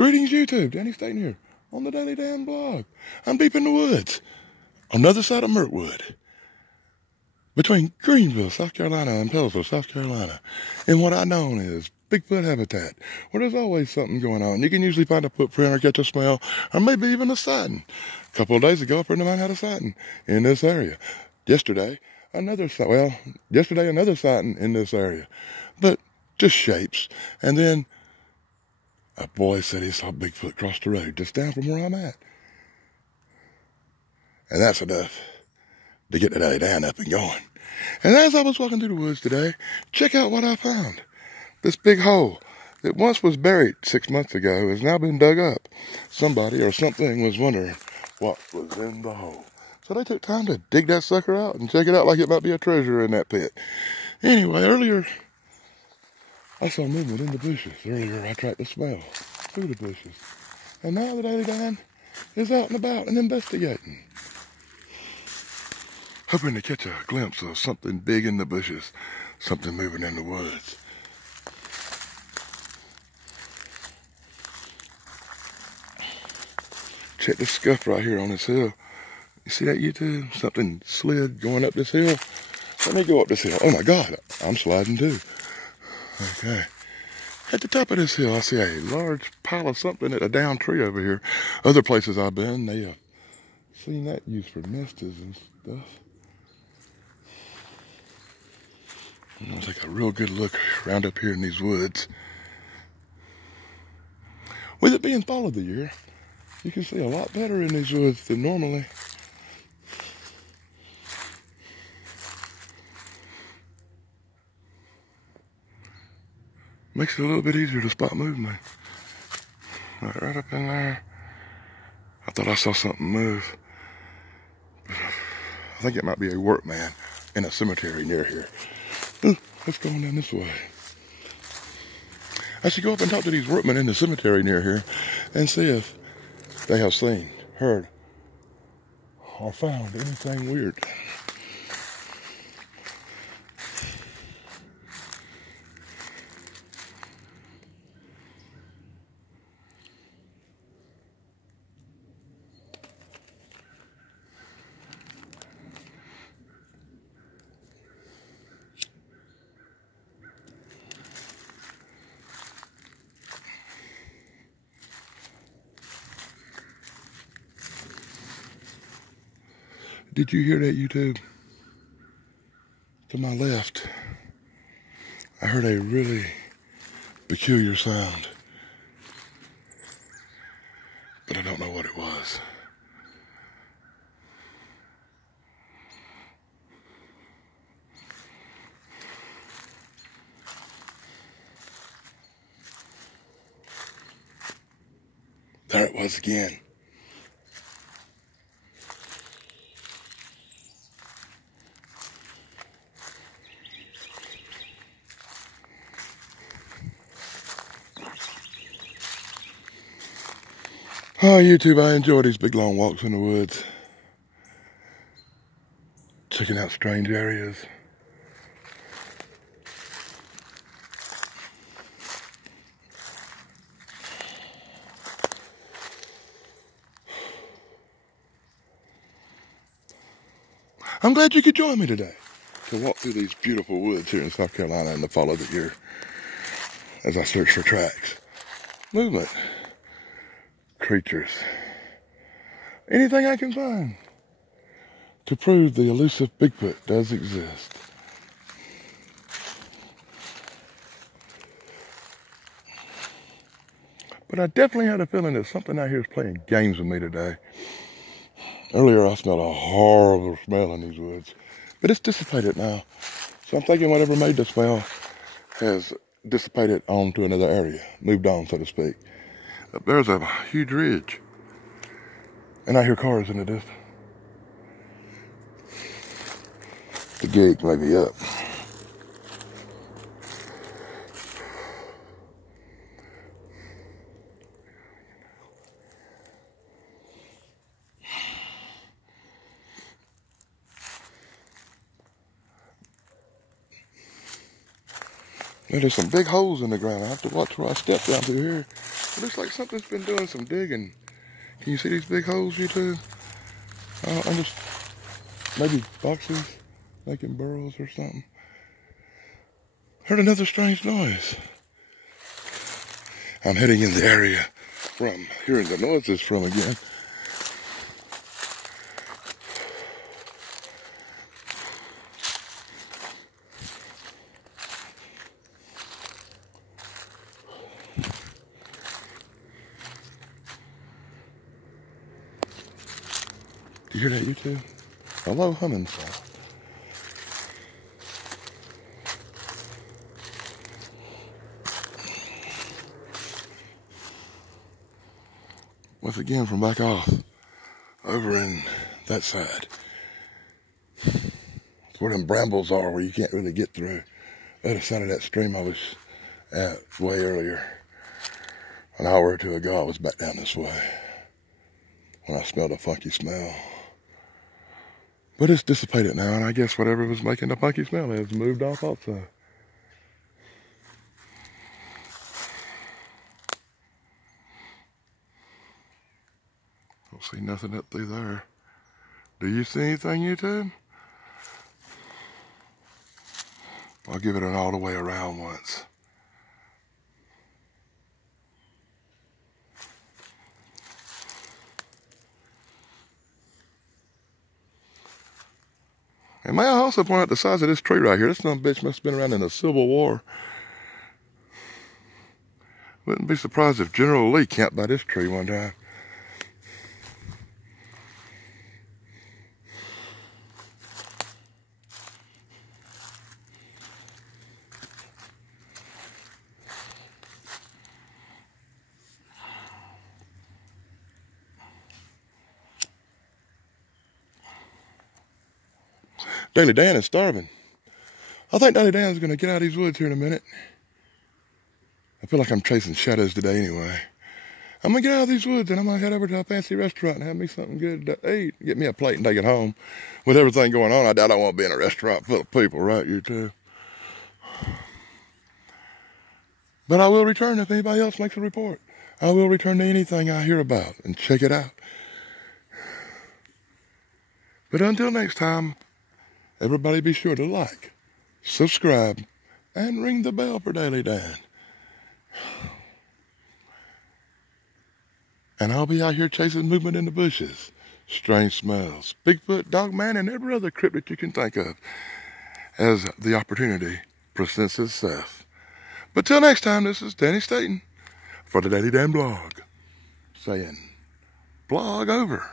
Greetings, YouTube. Danny Staten here on the Daily Damn Blog. I'm deep in the woods on the other side of Mirtwood, between Greenville, South Carolina, and Pellisville, South Carolina, in what I know is Bigfoot habitat, where there's always something going on. You can usually find a footprint or catch a smell, or maybe even a sighting. A couple of days ago, a friend of mine had a sighting in this area. Yesterday, another sighting in this area, but just shapes. And then a boy said he saw Bigfoot cross the road just down from where I'm at. And that's enough to get the Daily Dan up and going. And as I was walking through the woods today, check out what I found. This big hole that once was buried 6 months ago has now been dug up. Somebody or something was wondering what was in the hole. So they took time to dig that sucker out and check it out like it might be a treasure in that pit. Anyway, earlier I saw movement in the bushes. Earlier I tracked the smell through the bushes. And now the Daily Dan is out and about and investigating, hoping to catch a glimpse of something big in the bushes, something moving in the woods. Check the scuff right here on this hill. You see that, YouTube? Something slid going up this hill. Let me go up this hill. Oh my God, I'm sliding too. Okay. At the top of this hill, I see a large pile of something at a down tree over here. Other places I've been, they have seen that used for nests and stuff. I'm gonna take a real good look around up here in these woods. With it being fall of the year, you can see a lot better in these woods than normally. Makes it a little bit easier to spot movement. Right up in there. I thought I saw something move. I think it might be a workman in a cemetery near here. Ooh, let's go on down this way. I should go up and talk to these workmen in the cemetery near here and see if they have seen, heard, or found anything weird. Did you hear that, YouTube? To my left, I heard a really peculiar sound, but I don't know what it was. There it was again. Oh, YouTube, I enjoy these big long walks in the woods. Checking out strange areas. I'm glad you could join me today to walk through these beautiful woods here in South Carolina in the fall of the year as I search for tracks, movement, creatures, anything I can find to prove the elusive Bigfoot does exist. But I definitely had a feeling that something out here is playing games with me today. Earlier I smelled a horrible smell in these woods, but it's dissipated now. So I'm thinking whatever made the smell has dissipated on to another area, moved on, so to speak. Up there's a huge ridge, and I hear cars in the distance. The gig may be up. There's some big holes in the ground. I have to watch where I step down through here. It looks like something's been doing some digging. Can you see these big holes, you two? I'm just, maybe foxes making burrows or something. Heard another strange noise. I'm heading in the area from hearing the noises from again. Do you hear that, you two? A low humming sound. Once again, from back off, over in that side. It's where them brambles are, where you can't really get through. The other side of that stream I was at way earlier. An hour or two ago, I was back down this way when I smelled a funky smell. But it's dissipated now, and I guess whatever was making the funky smell has moved off also. Don't see nothing up through there. Do you see anything, YouTube? I'll give it an all the way around once. And may I also point out the size of this tree right here. This dumb bitch must have been around in the Civil War. Wouldn't be surprised if General Lee camped by this tree one time. Daily Dan is starving. I think Daily Dan's going to get out of these woods here in a minute. I feel like I'm chasing shadows today anyway. I'm going to get out of these woods and I'm going to head over to a fancy restaurant and have me something good to eat. Get me a plate and take it home. With everything going on, I doubt I won't be in a restaurant full of people, right, you two? But I will return if anybody else makes a report. I will return to anything I hear about and check it out. But until next time, everybody be sure to like, subscribe, and ring the bell for Daily Dan. And I'll be out here chasing movement in the bushes, strange smells, Bigfoot, Dogman, and every other cryptid you can think of as the opportunity presents itself. But till next time, this is Danny Staten for the Daily Dan blog, saying, blog over.